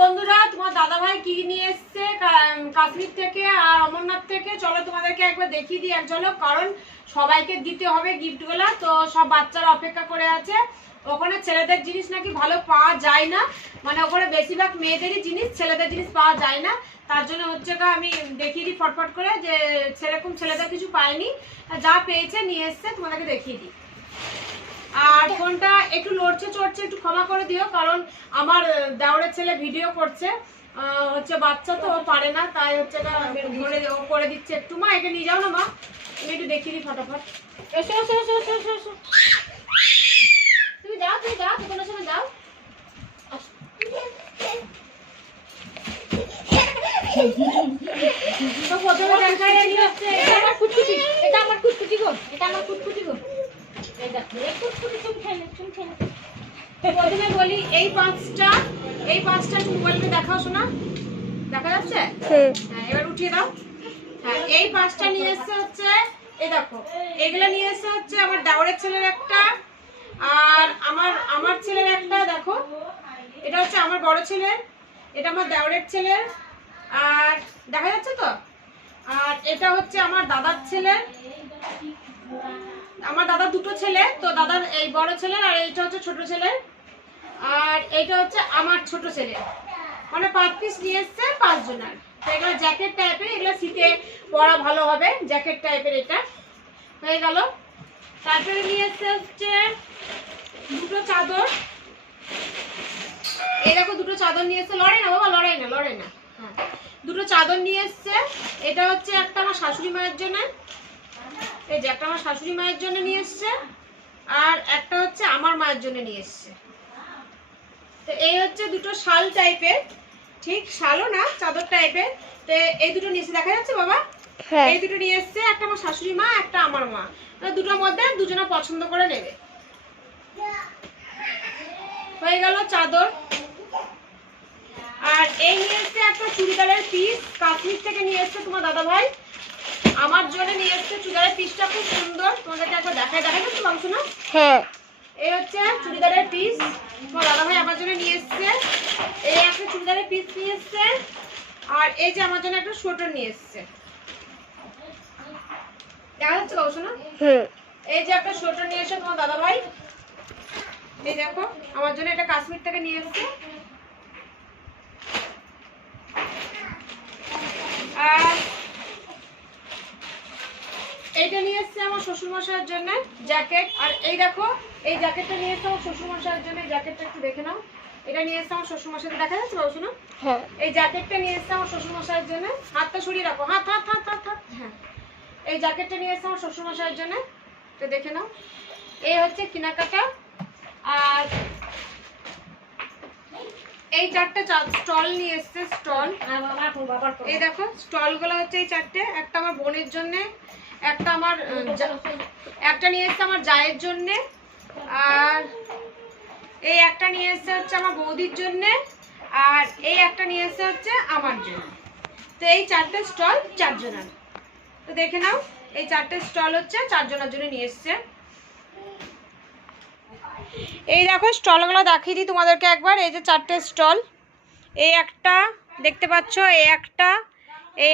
বন্ধুরা, তোমার দাদাভাই কি নিয়ে এসছে কাশ্মীর থেকে আর অমরনাথ থেকে, চলো তোমাদেরকে একবার দেখিয়ে দিই এক ঝলক। কারণ সবাইকে দিতে হবে গিফটগুলো, তো সব বাচ্চারা অপেক্ষা করে আছে। ওখানে ছেলেদের জিনিস নাকি ভালো পাওয়া যায় না, মানে ওখানে বেশিরভাগ মেয়েদেরই জিনিস, ছেলেদের জিনিস পাওয়া যায় না। তার জন্য হচ্ছে আমি দেখিয়ে দিই ফটফট করে যে সেরকম ছেলেদের কিছু পায়নি, যা পেয়েছে নিয়ে এসছে, তোমাদেরকে দেখিয়ে দিই। আর ফোনটা একটু লড়ছে চড়ছে, একটু ক্ষমা করে দিও, কারণ আমার দেওরের ছেলে ভিডিও করছে, হচ্ছে বাচ্চা তো ও পারে না, তাই হচ্ছে ও করে দিচ্ছে একটু। মা এটা নিয়ে যাও না মা, তুমি একটু দেখিয়ে দিই ফটাফট। এসো এসো এসো এসো এসো এসো, তুমি যাও কোনো সময় যাও। তো প্রথমে দেখাই হচ্ছে এটা আমার কুটকুটি, এটা আমার কুটকুটি গো, এটা আমার কুটকুটি গো। প্রথমে বলি এই পাঁচটা মোবাইলটা দেখাও শোনা, দেখা যাচ্ছে? হ্যাঁ, এবার উঠিয়ে দাও। হ্যাঁ, এই পাঁচটা নিয়ে এসছে হচ্ছে, এই দেখো এগুলা নিয়ে এসছে হচ্ছে আমার দেওরের ছেলের একটা, আর আমার ছেলের একটা। দেখো এটা হচ্ছে আমার বড় ছেলের, এটা আমার দেওরের ছেলের, আর দেখা যাচ্ছে তো। আর এটা হচ্ছে আমার দাদার ছেলের, আমার দাদার দুটো ছেলে, তো দাদার এই বড় ছেলের, আর এইটা হচ্ছে ছোট ছেলের, আর এইটা হচ্ছে আমার ছোট ছেলে। মানে 5 পিস নিয়ে এসছে 5 জনের। তো এগুলো জ্যাকেট টাইপের, এগুলো শীতে পরা ভালো হবে, জ্যাকেট টাইপের। এটা হয়ে গেল। তারপরে নিয়ে এসছে হচ্ছে দুটো চাদর। এই দেখো দুটো চাদর নিয়ে এসছে, লড়াই না বাবা, লড়াই না। হ্যাঁ, দুটো চাদর নিয়ে এসছে। এটা হচ্ছে একটা আমার শাশুড়ি মায়ের জন্য, এই যে একটা আমার শাশুড়ি মায়ের জন্য নিয়ে এসছে, আর একটা হচ্ছে আমার মায়ের জন্য নিয়ে এসছে। তো এই হচ্ছে দুটো শাল টাইপের, ঠিক শালও না, চাদর টাইপের। তো এই দুটো নিয়ে এসছে, দেখা যাচ্ছে বাবা? এই দুটো নিয়ে এসছে, একটা আমার শাশুড়ি মা, একটা আমার মা। দুটোর মধ্যে দুজনে পছন্দ করে নেবে। হয়ে গেল চাদর। আর এই নিয়ে এসছে একটা চুড়িদারের পিস, কাশ্মীর থেকে নিয়ে এসছে তোমার দাদা ভাই, আমার জন্য নিয়ে এসছে। চুড়িদারের পিসটা খুব সুন্দর, তোমাদেরকে একবার দেখা যাচ্ছে মাংস না? হ্যাঁ, এই হচ্ছে চুড়িদারের পিস, তোমার দাদা ভাই আমার জন্য নিয়ে এসছে। এই একটা চুড়িদারের পিস নিয়ে এসছে, আর এই যে আমার জন্য একটা সোয়েটার নিয়ে এসছে, দেখা যাচ্ছে মাংস না? এই যে একটা সোয়েটার নিয়ে এসছে তোমার দাদা ভাই, এই দেখো আমার জন্য এটা কাশ্মীর থেকে নিয়ে এসছে। আর এইটা নিয়ে এসছে আমার শ্বশুরমশাইয়ের জন্য জ্যাকেট। আর এই দেখো এই জ্যাকেটটা নিয়ে এসছে আমার শ্বশুরমশাইয়ের জন্য, এই জ্যাকেটটা একটু দেখে নাও। এটা নিয়ে এসছে আমার শ্বশুরমশাই, দেখা যাচ্ছে বাবু না? হ্যাঁ, এই জ্যাকেটটা নিয়ে এসছে আমার শ্বশুরমশাইয়ের জন্য। হাতটা সরিয়ে রাখো, হাত। হ্যাঁ, এই জ্যাকেটটা নিয়ে এসছে আমার শ্বশুরমশাইয়ের জন্য, এটা দেখে নাও। এই হচ্ছে কেনাকাটা। আর এই চারটে স্টল নিয়ে এসছে, স্টল। এই দেখো স্টলগুলো হচ্ছে এই চারটে, একটা আমার বোনের জন্য, একটা আমার একটা নিয়ে এসছে আমার জায়ের জন্য, আর এই একটা নিয়ে এসছে হচ্ছে আমার বৌদির জন্য, আর এই একটা নিয়ে এসছে হচ্ছে আমার জন্য। তো এই চারটে স্টল 4 জনের। তো দেখে নাও, এই চারটে স্টল হচ্ছে 4 জনের জন্য নিয়ে এসছে। এই দেখো স্টলগুলো দেখিয়ে দিই তোমাদেরকে একবার। এই যে 4টে স্টল, এই একটা দেখতে পাচ্ছ, এই একটা, এই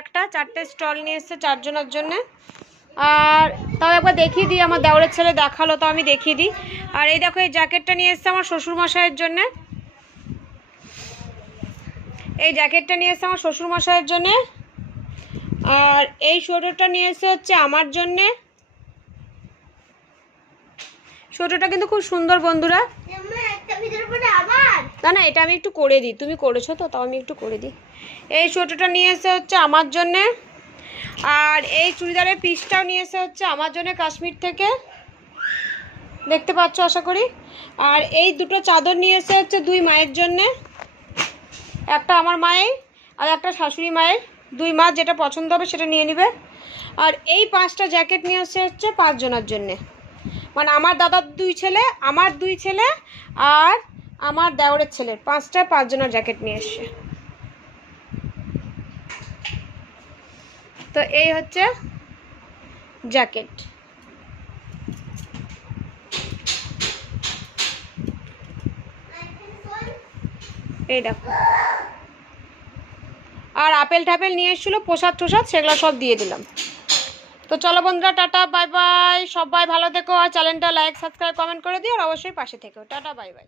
একটা 4টে স্টল নিয়ে এসছে 4 জনের জন্য। আর তাও একবার দেখিয়ে দিই, আমার দেওরের ছেলে দেখালো তো আমি দেখিয়ে দিই। আর এই দেখো এই জ্যাকেটটা নিয়ে এসছে আমার শ্বশুরমশাইয়ের জন্য, এই জ্যাকেটটা নিয়ে এসছে আমার শ্বশুরমশাইয়ের জন্য। আর এই সোয়েটারটা নিয়ে এসছে হচ্ছে আমার জন্যে। সোয়েটারটা কিন্তু খুব সুন্দর বন্ধুরা। না এটা আমি একটু করে দিই, তুমি করেছো তো, তাও আমি একটু করে দিই। এই সোয়েটারটা নিয়ে এসে হচ্ছে আমার জন্যে, আর এই চুড়িদারের পিসটাও নিয়ে এসে হচ্ছে আমার জন্য কাশ্মীর থেকে, দেখতে পাচ্ছ আশা করি। আর এই দুটো চাদর নিয়ে এসে হচ্ছে 2 মায়ের জন্যে, একটা আমার মায়ের আর একটা শাশুড়ি মায়ের। 2 মা যেটা পছন্দ হবে সেটা নিয়ে নেবে। আর এই 5টা জ্যাকেট নিয়ে এসে হচ্ছে 5 জনের জন্যে, মানে আমার দাদার 2 ছেলে, আমার 2 ছেলে, আর আমার দেওরের ছেলের 5 জনের জ্যাকেট নিয়ে এসছে। তো এই হচ্ছে জ্যাকেট। এই দেখো, আর আপেল টাপেল নিয়ে এসেছিলো, প্রসাদ টোসাদ, সেগুলো সব দিয়ে দিলাম। তো চলো বন্ধুরা, টাটা বাই বাই, সবাই ভালো থেকো, আর চ্যানেলটা লাইক সাবস্ক্রাইব কমেন্ট করে দিও, আর অবশ্যই পাশে থেকো। Tata bye bye.